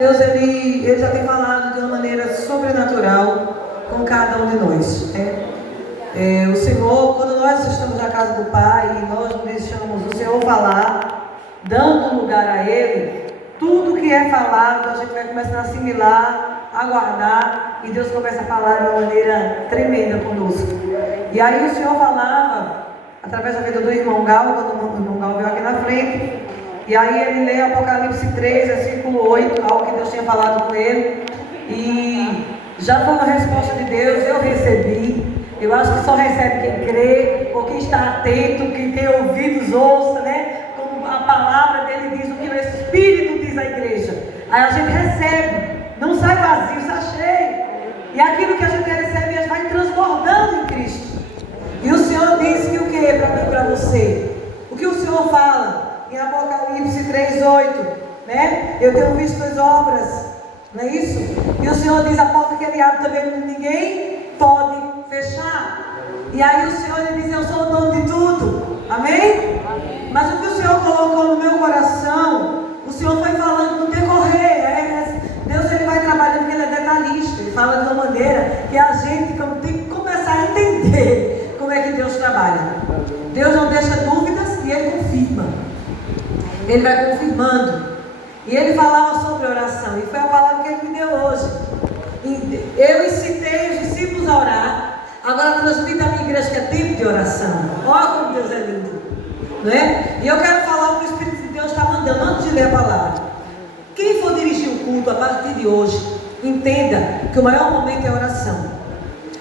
Deus, ele já tem falado de uma maneira sobrenatural com cada um de nós, né? O Senhor, quando nós estamos na casa do Pai e nós deixamos o Senhor falar, dando lugar a Ele, tudo que é falado a gente vai começar a assimilar, a guardar, e Deus começa a falar de uma maneira tremenda conosco. E aí o Senhor falava, através da vida do irmão Gal, quando o irmão Gal veio aqui na frente, e aí ele lê Apocalipse 3, versículo 8, algo que Deus tinha falado com ele, e já foi uma resposta de Deus, eu recebi. Eu acho que só recebe quem crê, ou quem está atento, quem tem ouvidos ouça, né? Como a palavra dele diz, o que o Espírito diz à igreja. Aí a gente recebe, não sai vazio, sai cheio. E aquilo que a gente recebe, a gente vai transbordando em Cristo. E o Senhor disse que o que para mim e para você? O que o Senhor fala em Apocalipse 3:8, né? Eu tenho visto as obras, não é isso? E o Senhor diz, a porta que ele abre também ninguém pode fechar. E aí o Senhor ele diz, eu sou o dono de tudo. Amém? Amém. Mas o que o Senhor colocou no meu coração, o Senhor foi falando no decorrer. Deus ele vai trabalhando porque ele é detalhista. Ele fala de uma maneira que a gente tem que começar a entender como é que Deus trabalha. Deus não deixa dúvidas e ele confirma. Ele vai confirmando. E ele falava sobre oração. E foi a palavra que ele me deu hoje. Eu incitei os discípulos a orar. Agora transmita a minha igreja que é tempo de oração. Olha como Deus é lindo, não é? E eu quero falar o que o Espírito de Deus está mandando antes de ler a palavra. Quem for dirigir o culto a partir de hoje, entenda que o maior momento é a oração.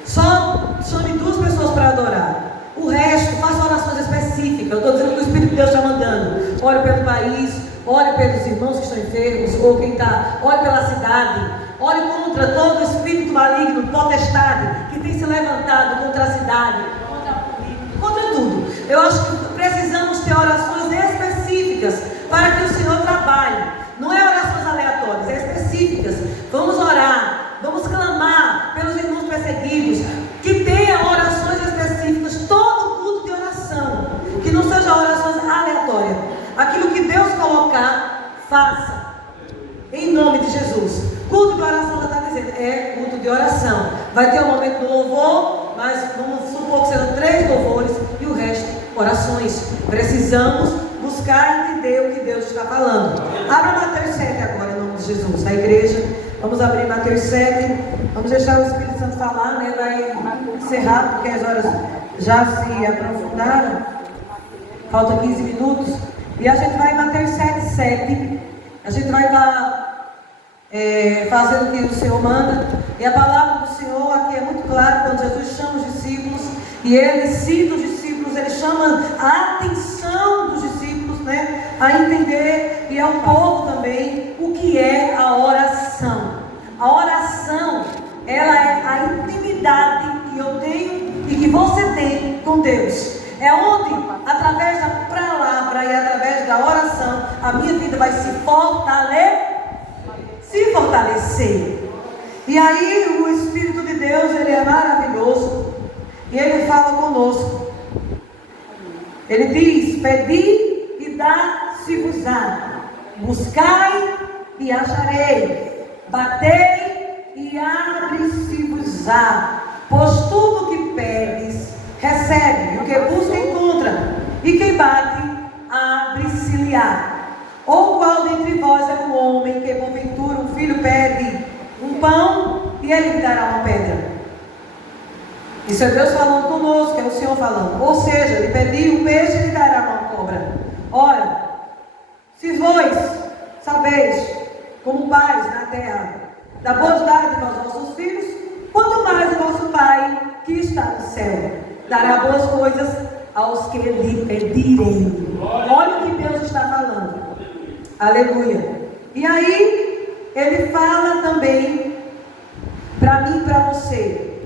Só chame 2 pessoas para adorar. O resto, faça orações específicas. Eu estou dizendo que o Espírito de Deus está mandando. Ore pelo país, ore pelos irmãos que estão enfermos, ou quem está, ore pela cidade. Ore contra todo espírito maligno, potestade, que tem se levantado contra a cidade, contra a política, contra tudo. Eu acho que precisamos ter orações específicas para que o Senhor trabalhe. Não é orações aleatórias, é específicas. Vamos orar, vamos clamar pelos irmãos perseguidos, que tenha orações específicas, todo culto de oração, que não seja orações aleatórias. Aquilo que Deus colocar, faça, em nome de Jesus. Culto de oração já está dizendo, é culto de oração. Vai ter um momento do louvor, mas vamos supor que serão 3 louvores e o resto, orações. Precisamos buscar entender o que Deus está falando. Abra Mateus 7 agora, em nome de Jesus. A igreja, vamos abrir Mateus 7. Vamos deixar o Espírito Santo falar, né? Vai encerrar, porque as horas já se aprofundaram. Falta 15 minutos. E a gente vai em Mateus 7:7. A gente vai estar fazendo o que o Senhor manda. E a palavra do Senhor aqui é muito clara. Quando Jesus chama os discípulos e ele cita os discípulos, ele chama a atenção dos discípulos, né, a entender, e ao povo também, o que é a oração. A oração, ela é a intimidade que eu tenho e que você tem com Deus. É onde, através da palavra e através da oração, a minha vida vai se fortalecer. E aí o Espírito de Deus, ele é maravilhoso, e ele fala conosco. Ele diz, pedi e dá-se-vos-á, buscai e acharei, batei e abre-se-vos-á, pois tudo que pedes, recebe, o que busca, encontra, e quem bate, abre-se-lhe-á. Ou qual dentre vós é um homem que, porventura, um filho pede um pão e ele lhe dará uma pedra? Isso é Deus falando conosco, é o Senhor falando. Ou seja, ele pediu um peixe e lhe dará uma cobra. Ora, se vós sabeis, como pais na terra, da boa dádiva aos vossos filhos, quanto mais o vosso Pai que está no céu dará boas coisas aos que lhe pedirem. Olha o que Deus está falando. Aleluia. E aí, ele fala também para mim e para você.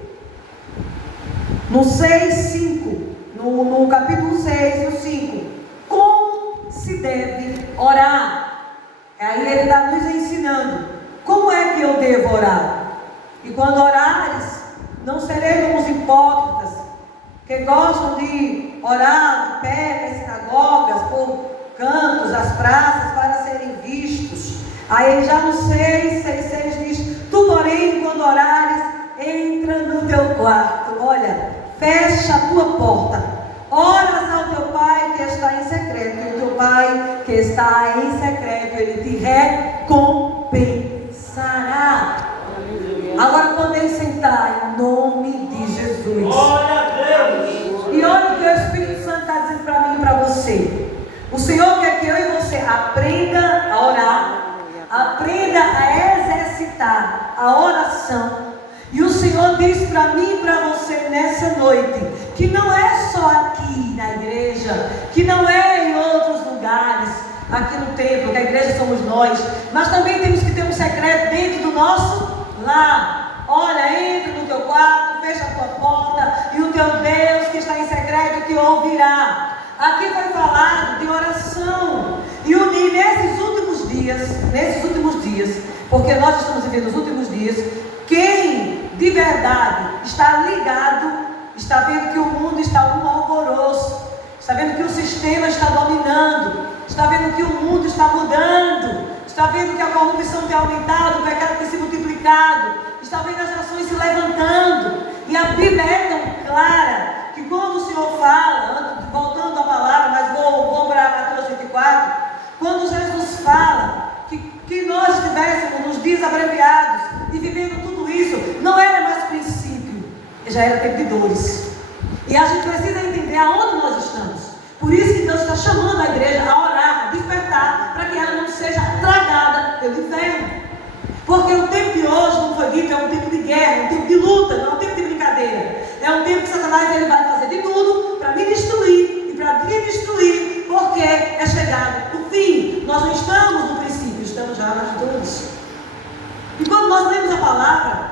No 6:5, no capítulo 6, no 5, como se deve orar. Aí ele está nos ensinando como é que eu devo orar. E quando orares, não serei como os hipócritas, que gostam de orar de pé nas sinagogas, por cantos, as praças, para serem vistos. Aí já no 6, quarto, olha, fecha a tua porta, oras ao teu pai que está em secreto, e o teu pai que está em secreto, ele te recompensará. Agora podem sentar em nome de Jesus. Glória a Deus. E olha o que o Espírito Santo está dizendo para mim e para você. O Senhor quer que eu e você aprenda a orar, aprenda a exercitar a oração. E o Senhor diz para mim e para você nessa noite, que não é só aqui na igreja, que não é em outros lugares, aqui no templo, que a igreja somos nós, mas também temos que ter um secreto dentro do nosso lar. Olha, entra no teu quarto, fecha a tua porta, e o teu Deus que está em secreto te ouvirá. Aqui foi falado de oração. E nesses últimos dias, porque nós estamos vivendo os últimos dias, quem de verdade está ligado, está vendo que o mundo está um alvoroço, está vendo que o sistema está dominando, está vendo que o mundo está mudando, está vendo que a corrupção tem aumentado, o pecado tem se multiplicado, está vendo as nações se levantando. E a Bíblia é tão clara que quando o Senhor fala, voltando à palavra, mas vou para Mateus 24, quando Jesus fala que nós estivéssemos nos dias abreviados e vivendo tudo isso, não era mais princípio, já era tempo de dores. E a gente precisa entender aonde nós estamos. Por isso que Deus está chamando a igreja a orar, a despertar, para que ela não seja tragada pelo inferno. Porque o tempo de hoje, como foi dito, é um tempo de guerra, é um tempo de luta, não é um tempo de brincadeira. É um tempo que Satanás ele vai fazer de tudo para me destruir e para te destruir, porque é chegado o fim. Nós não estamos no princípio, estamos já nas dores. E quando nós lemos a palavra,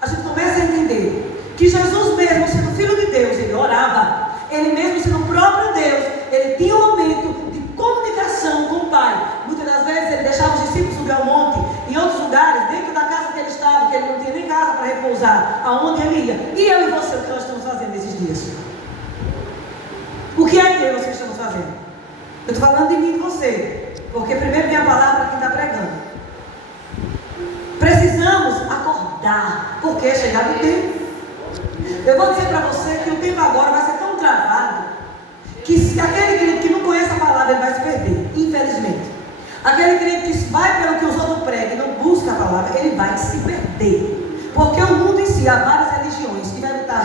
a gente começa a entender que Jesus mesmo, sendo Filho de Deus, ele orava. Ele mesmo sendo o próprio Deus, ele tinha um momento de comunicação com o Pai. Muitas das vezes ele deixava os discípulos subir ao monte, em outros lugares, dentro da casa que ele estava, que ele não tinha nem casa para repousar, aonde ele ia. E eu e você, o que nós estamos fazendo nesses dias? O que é que eu e você estamos fazendo? Eu estou falando de mim e de você, porque primeiro vem a palavra quem está pregando. Precisamos acordar, porque é chegado o tempo. Eu vou dizer para você que o tempo agora vai ser tão travado, que se aquele crente que não conhece a palavra, ele vai se perder, infelizmente. Aquele crente que vai pelo que os outros pregam e não busca a palavra, ele vai se perder. Porque o mundo em si, há várias religiões que vai lutar,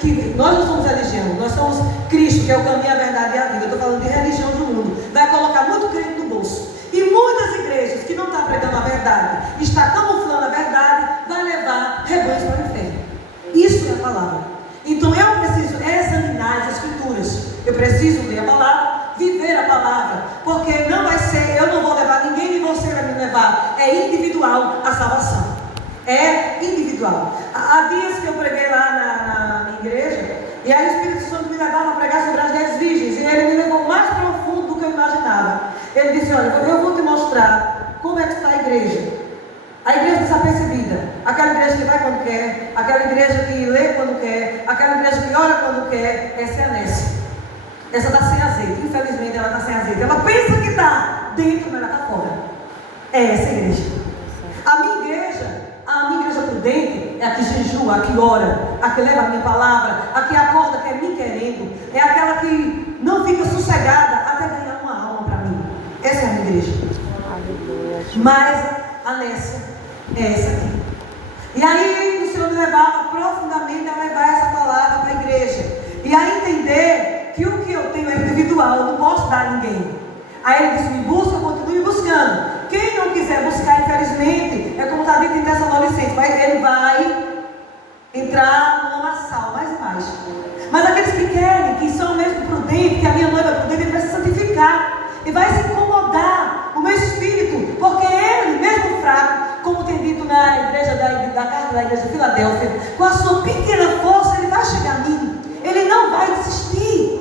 que nós não somos religião, nós somos Cristo, que é o caminho, a verdade e a vida. Eu estou falando de religião do mundo. Vai colocar muito crente no bolso. E muitas igrejas que não estão pregando a verdade, está camuflando a verdade, vai levar rebanhos para o inferno. Isso é a palavra. Então eu preciso examinar as escrituras. Eu preciso ler a palavra, viver a palavra. Porque não vai ser, eu não vou levar ninguém, nem você vai me levar. É individual a salvação. É individual. Há dias que eu preguei lá na minha igreja, e aí o Espírito Santo me levava a pregar sobre as 10 virgens. E ele me levou mais profundo do que eu imaginava. Ele disse, olha, eu vou te mostrar como é que está a igreja. A igreja desapercebida, aquela igreja que vai quando quer, aquela igreja que lê quando quer, aquela igreja que ora quando quer, essa é a Nécia. Essa está sem azeite, infelizmente ela está sem azeite. Ela pensa que está dentro, mas ela está fora. É essa igreja. A minha igreja prudente, é a que jejua, a que ora, a que leva a minha palavra, a que acorda, que é me querendo, é aquela que não fica sossegada até ganhar uma alma para mim. Essa é a minha igreja. Mas a Nécia é essa aqui. E aí o Senhor me levava profundamente a levar essa palavra para a igreja. E a entender que o que eu tenho é individual, eu não posso dar a ninguém. Aí ele disse, me busca, continue buscando. Quem não quiser buscar, infelizmente, é como está dito em Tessalonicenses, ele vai entrar no lamaçal, mais e mais. Mas aqueles que querem, que são mesmo prudentes, que a minha noiva é prudente, ele vai se santificar. E vai se incomodar o meu espírito, porque ele, mesmo fraco, como tem dito na igreja da carta da igreja de Filadélfia, com a sua pequena força, ele vai chegar a mim. Ele não vai desistir.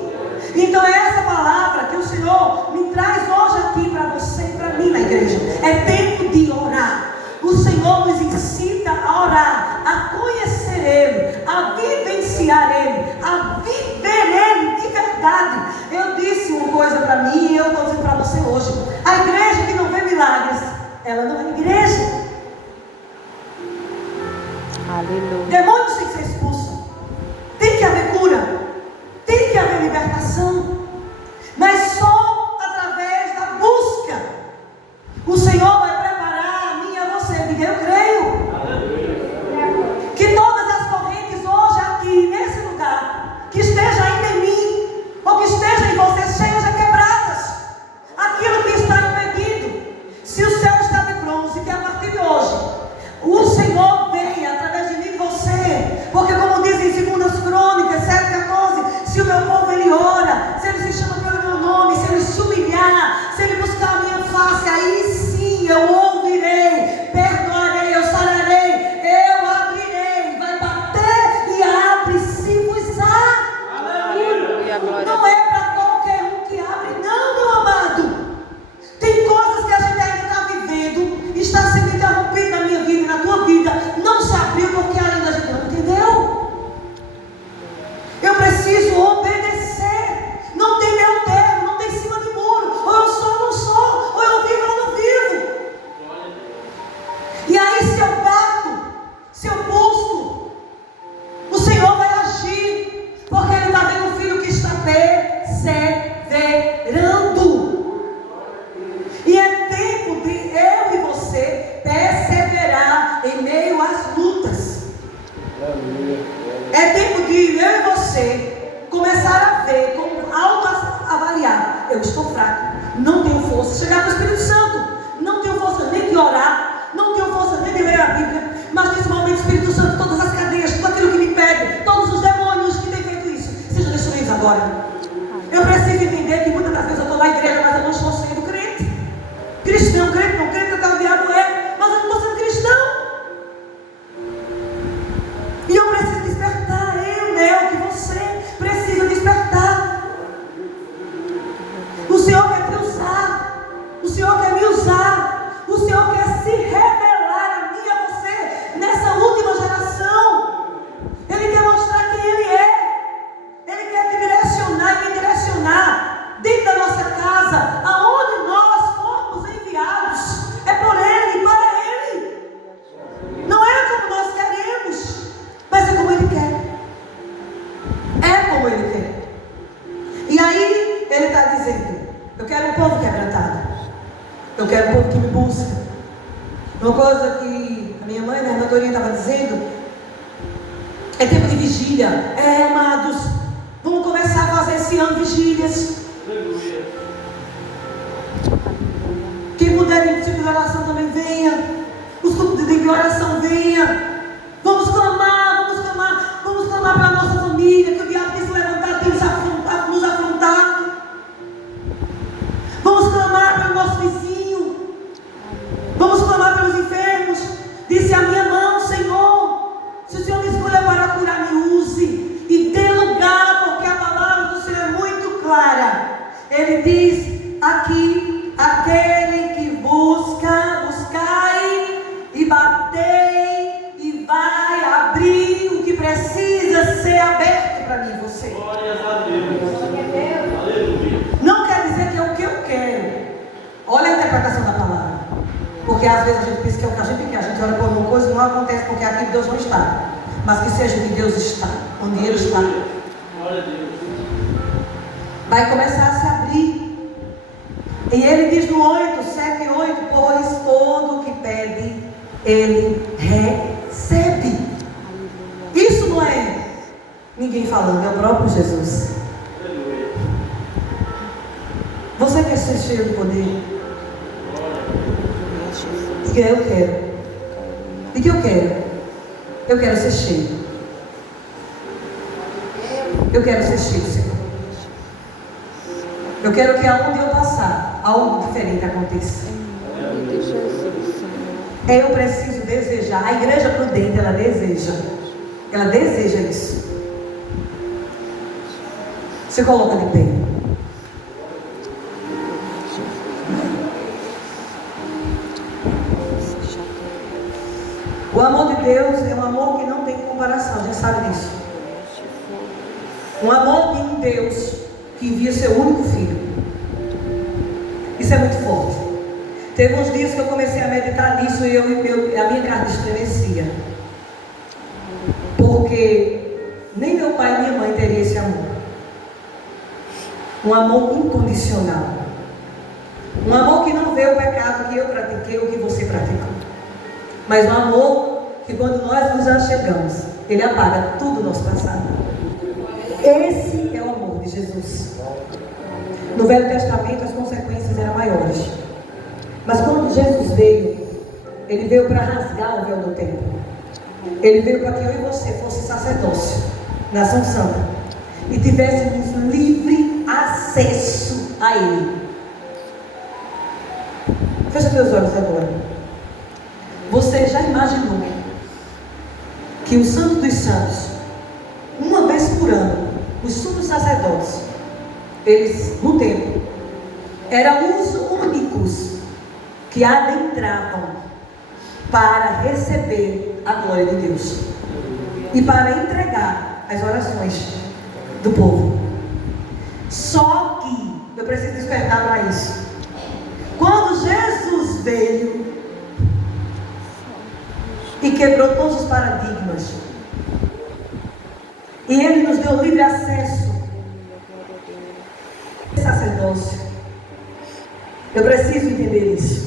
Então é essa palavra que o Senhor me traz hoje aqui para você e para mim na igreja. É tempo de orar. O Senhor nos incita a orar, a conhecer Ele, a vivenciar Ele, a viver Ele de verdade. Eu disse uma coisa para mim e eu estou dizendo para você hoje. A igreja que não vê milagres, ela não é igreja. Aleluia. Demônios têm que ser expulsos. diga: eu creio. Que todas as correntes hoje aqui, nesse lugar, que esteja ainda em mim, ou que esteja em você, sejam quebradas. Aquilo que está impedido, se o céu está de bronze, que a partir de hoje, o Senhor venha através de mim e você, porque como diz em 2 Crônicas 7,14, se o meu povo ele ora, se ele se chama pelo meu nome, se ele se humilhar, se ele buscar a minha face, aí sim eu ouvirei, perdoarei, eu sararei, eu abrirei, vai bater e abre se vos há. Não é para qualquer um que abre, não, meu amado. Tem coisas que a gente ainda está vivendo, está sendo interrompido na minha vida e na tua vida, não se abriu porque ainda a gente não entendeu. Eu preciso obedecer. Não tem meu termo, não tem cima de muro. Ou eu sou ou não sou, ou eu vivo ou não vivo. E aí, se eu bato, se eu busco, o Senhor vai agir, porque Ele está vendo um filho que está perseverando. E é tempo de eu e você perseverar em meio às lutas. É tempo de eu e você começar a ver, auto-avaliar. Eu estou fraco, não tenho força. Chegar para o Espírito Santo, não tenho força nem de orar, não tenho força nem de ler a Bíblia. Mas nesse momento, Espírito Santo, todas as cadeias, tudo aquilo que me pede, todos os demônios que têm feito isso, sejam destruídos agora. Eu preciso entender que muitas das vezes eu estou na igreja, mas eu não estou sendo crente. Cristão, crente, não crente, que o diabo é, mas eu não estou sendo cristão. E eu preciso despertar, eu que você precisa despertar. O Senhor quer te usar, o Senhor quer me usar, o Senhor quer se revelar a mim e a você nessa última geração. Ele quer mostrar quem Ele é, Ele quer te direcionar e me direcionar dentro da nossa casa, aonde nós formos enviados, é por Ele, para Ele. Não é como nós queremos, mas é como Ele quer. É como Ele quer. E aí Ele está dizendo: eu quero um povo quebrantado, eu quero um povo que me busca. Uma coisa que a minha mãe, na irmã Dorinha, estava dizendo: é tempo de vigília. Amados, vamos começar a fazer esse ano vigílias. Quem puder vir de oração também venha. Os cultos de oração venha. Vamos clamar, vamos clamar, vamos clamar pela nossa família, que o diabo tem se levantado, tem nos afrontado. Vamos clamar pelo nosso vizinho. Vamos clamar pelos enfermos. Disse a minha mão: Senhor, se o Senhor me escolher para curar, me use e dê lugar, porque a palavra do Senhor é muito clara. Ele diz aqui: aquele que busca, buscai e batei, e vai abrir o que precisa ser aberto para mim e você. Glórias a Deus. Aleluia. Não quer dizer que é o que eu quero. Olha a interpretação da palavra. Porque às vezes a gente pensa que é o que a gente quer. A gente ora por uma coisa e não acontece porque aqui Deus não está. Mas que seja o que Deus está, onde Ele está. Glória a Deus. Vai começar a se abrir. E Ele diz no 8, 7 e 8: pois todo o que pede, Ele recebe. Isso não é ninguém falando, é o próprio Jesus. Aleluia. Você quer ser cheio de poder? Diga: eu quero. Diga: eu quero. Eu quero ser cheio. Eu quero ser cheio, Senhor. Eu quero que aonde eu passar, algo diferente aconteça. Eu preciso desejar. A igreja prudente, ela deseja. Ela deseja isso. Se coloca de pé. O amor de Deus é um amor que não tem comparação, a gente sabe disso. Um amor de um Deus que envia seu único filho. Isso é muito forte. Teve uns dias que eu comecei a meditar nisso e a minha carne estremecia. Porque nem meu pai e minha mãe teriam esse amor. Um amor incondicional. Um amor que não vê o pecado que eu pratiquei ou que você praticou. Mas um amor que quando nós nos achegamos, ele apaga tudo o nosso passado. Esse é o amor de Jesus. No Velho Testamento as consequências eram maiores. Mas quando Jesus veio, ele veio para rasgar o véu do templo. Ele veio para que eu e você fosse sacerdócio, nação santa, e tivéssemos livre acesso a Ele. Fecha teus olhos agora. Você já imaginou que o Santo dos Santos, uma vez por ano, os sumos sacerdotes, eles no templo, eram os únicos que adentravam para receber a glória de Deus e para entregar as orações do povo? Só que eu preciso despertar para isso. Quando Jesus veio e quebrou todos os paradigmas, e Ele nos deu livre acesso ao sacerdócio, eu preciso entender isso.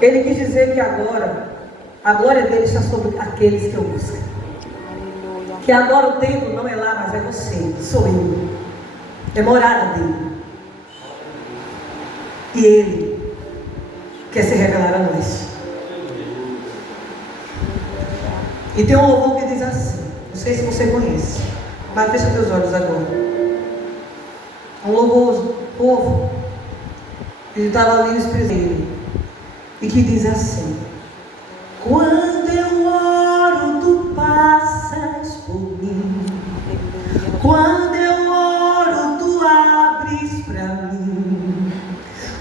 Ele quis dizer que agora a glória dele está sobre aqueles que o buscam. Que agora o templo não é lá, mas é você, sou eu. É morada dele. E ele quer se revelar a nós. E tem um louvor que diz assim, não sei se você conhece, mas fecha teus olhos agora. Um louvor povo, ele estava ali no espírito, e que diz assim: quando eu oro, tu passas por mim. Quando eu oro, tu abres para mim.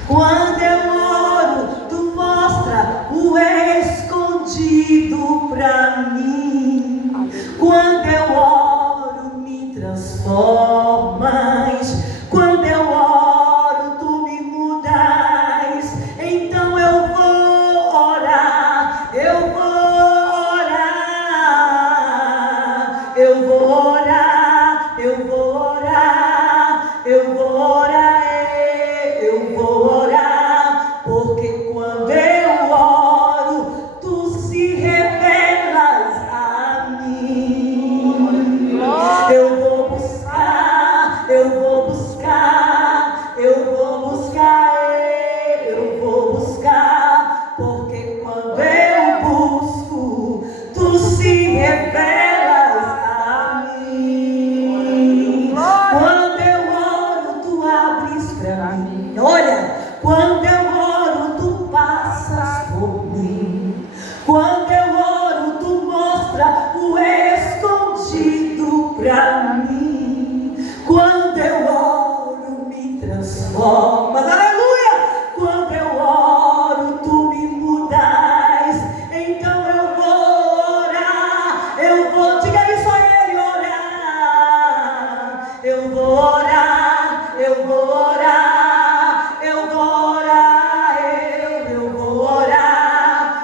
Quando eu oro, tu mostra o escondido para mim. Quando eu oro, me transformas. Quando eu oro, tu me mudas. Então eu vou orar, eu vou orar, eu vou orar, eu vou orar, eu vou orar, eu vou orar, porque quando eu oro, tu se revelas a mim. Eu vou buscar, eu vou buscar, eu vou buscar, eu vou buscar, porque quando eu busco, tu se revelas a mim. Quando eu oro, tu abres para mim. Olha, quando eu oro, tu passas por mim. Quando eu oro, tu mostra o escondido para mim. Quando eu oro, me transformas. Aleluia! Quando eu oro, tu me mudas. Então eu vou orar. Eu vou, diga isso a Ele, orar. Eu vou orar. Eu vou orar. Eu vou orar. Eu vou orar.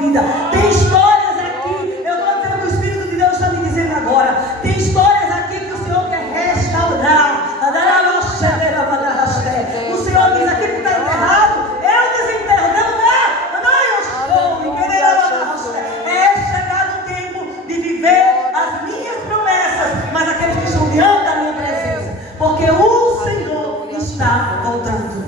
vida. Tem histórias aqui, eu estou dizendo que o Espírito de Deus está me dizendo agora. Tem histórias aqui que o Senhor quer restaurar. O Senhor diz: aquilo que está enterrado, eu desenterro. É chegado o tempo de viver as minhas promessas, mas aqueles que estão diante da minha presença, porque o Senhor está voltando.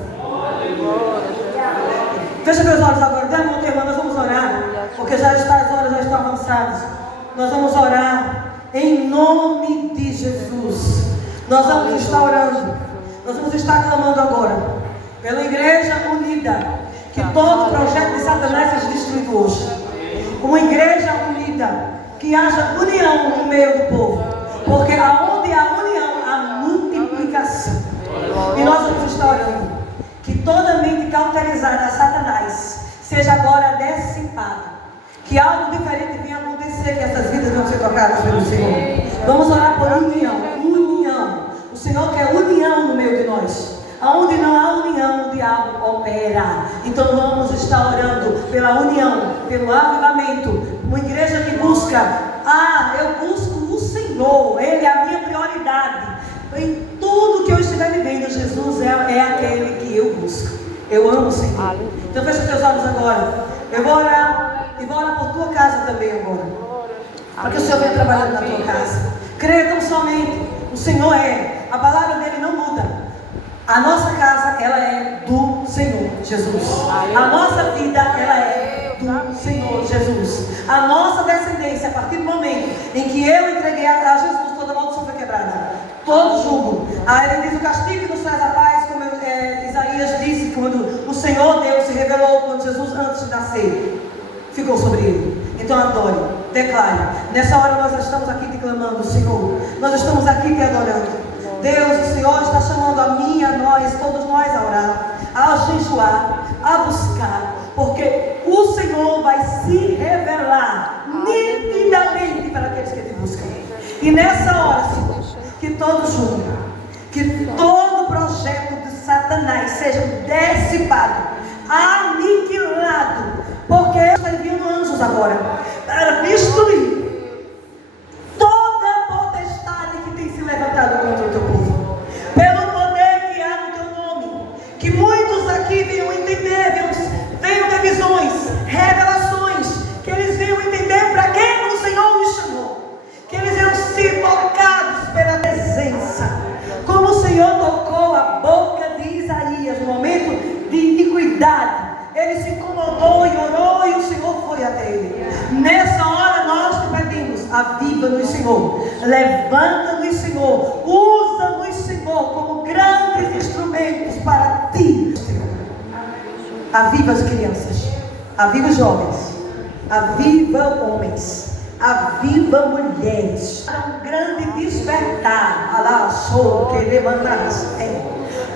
Fecha meus olhos agora, dá a mão, irmã, nós vamos orar, porque já está, as horas já estão avançadas. Nós vamos orar em nome de Jesus. Nós vamos estar orando, nós vamos estar clamando agora pela igreja unida, que todo projeto de Satanás seja destruído hoje. Uma igreja unida, que haja união no meio do povo, porque aonde há união há multiplicação. E nós vamos estar orando que toda mente cauterizada a Satanás seja agora dissipada, que algo diferente venha acontecer, que essas vidas vão ser tocadas pelo Senhor. Vamos orar por união. O Senhor quer união no meio de nós. Aonde não há união, o diabo opera. Então vamos estar orando pela união, pelo avivamento. Uma igreja que busca, eu busco o Senhor, Ele é a minha prioridade. Em tudo que eu estiver vivendo, Jesus é aquele que eu busco. Eu amo o Senhor. Então fecha teus olhos agora. Eu vou orar e vou orar por tua casa também agora, para que o Senhor venha trabalhando na tua casa. Creia tão somente, o Senhor a palavra dele não muda. A nossa casa, ela é do Senhor Jesus. A nossa vida, ela é do Senhor Jesus. A nossa descendência, a partir do momento em que eu entreguei a Jesus, toda maldição foi quebrada. Todo jugo. Ele diz: o castigo que nos traz a paz, como Isaías disse, quando o Senhor Deus se revelou, quando Jesus antes de nascer, ficou sobre ele. Então adore, declare. Nessa hora nós estamos aqui te clamando, Senhor. Nós estamos aqui te adorando. Deus, o Senhor está chamando a mim, a nós, todos nós a orar, a jejuar, a buscar, porque o Senhor vai se revelar nitidamente para aqueles que te buscam. E nessa hora, Senhor, que todos julguem, que todo projeto de Satanás seja dissipado, aniquilado, porque Ele está enviando anjos agora para destruir levantado contra o teu povo, pelo poder que há no teu nome, que muitos aqui venham entender, venham ter visões, revelações, que eles venham entender para quem o Senhor os chamou, que eles venham ser tocados pela presença, como o Senhor tocou a boca de Isaías no momento de iniquidade. Ele se incomodou e orou, e o Senhor foi até ele. Nessa hora nós te pedimos: aviva-nos, Senhor, levanta-nos, Senhor, usa-nos, Senhor, como grandes instrumentos para ti, Senhor. Aviva as crianças, aviva os jovens, aviva homens, aviva mulheres. Um grande despertar,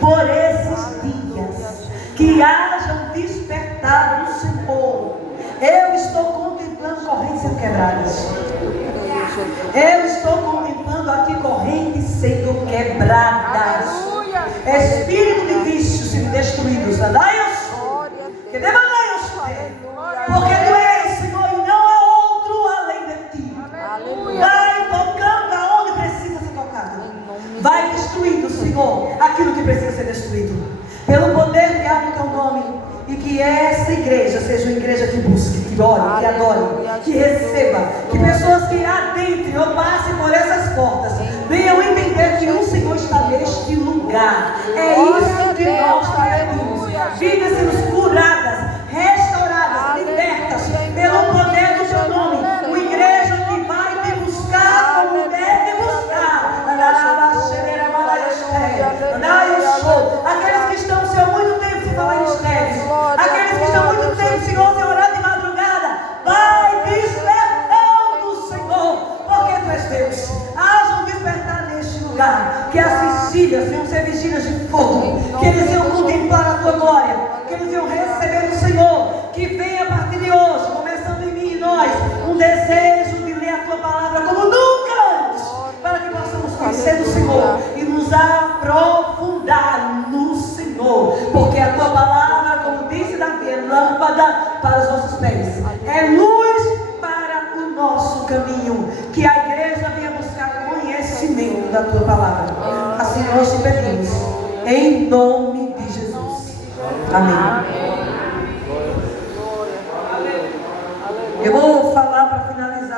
por esses dias, que haja um despertar do Senhor. Eu estou contemplando correntes sendo quebradas. Eu estou contemplando aqui correntes sendo quebradas. Espírito de vícios sendo destruídos. Porque tu és, Senhor, e não há outro além de ti. Vai tocando aonde precisa ser tocado. Vai destruindo, Senhor, aquilo que precisa ser destruído. Pelo poder que há no teu nome. E que essa igreja seja uma igreja que busque, que ore, que adore, que receba. Que pessoas que adentrem ou passem por essas portas venham entender que o Senhor está neste lugar. É isso que nós pedimos. Vidas sendo curadas, restauradas, libertas pelo poder do teu nome. Uma igreja que vai te buscar como deve buscar. Aqueles que estão, Senhor, muito tempo sem falar em mistérios. Aqueles que estão muito tempo, Senhor, sem orar de madrugada. Vai despertando, Senhor, porque tu és Deus. Haja um despertar neste lugar. Que as vigílias venham ser vigílias de fogo. Que eles venham contemplar a tua glória. Que eles venham receber do Senhor. Que venha a partir de hoje, começando em mim e nós, um desejo de ler a tua palavra como nunca antes. Para que possamos conhecer o Senhor e nos aprofundar no Senhor. Porque a tua palavra, como disse Davi, é lâmpada para os nossos pés, é caminho, que a igreja venha buscar conhecimento da tua palavra. Assim nós te pedimos, em nome de Jesus. Amém. Eu vou falar para finalizar.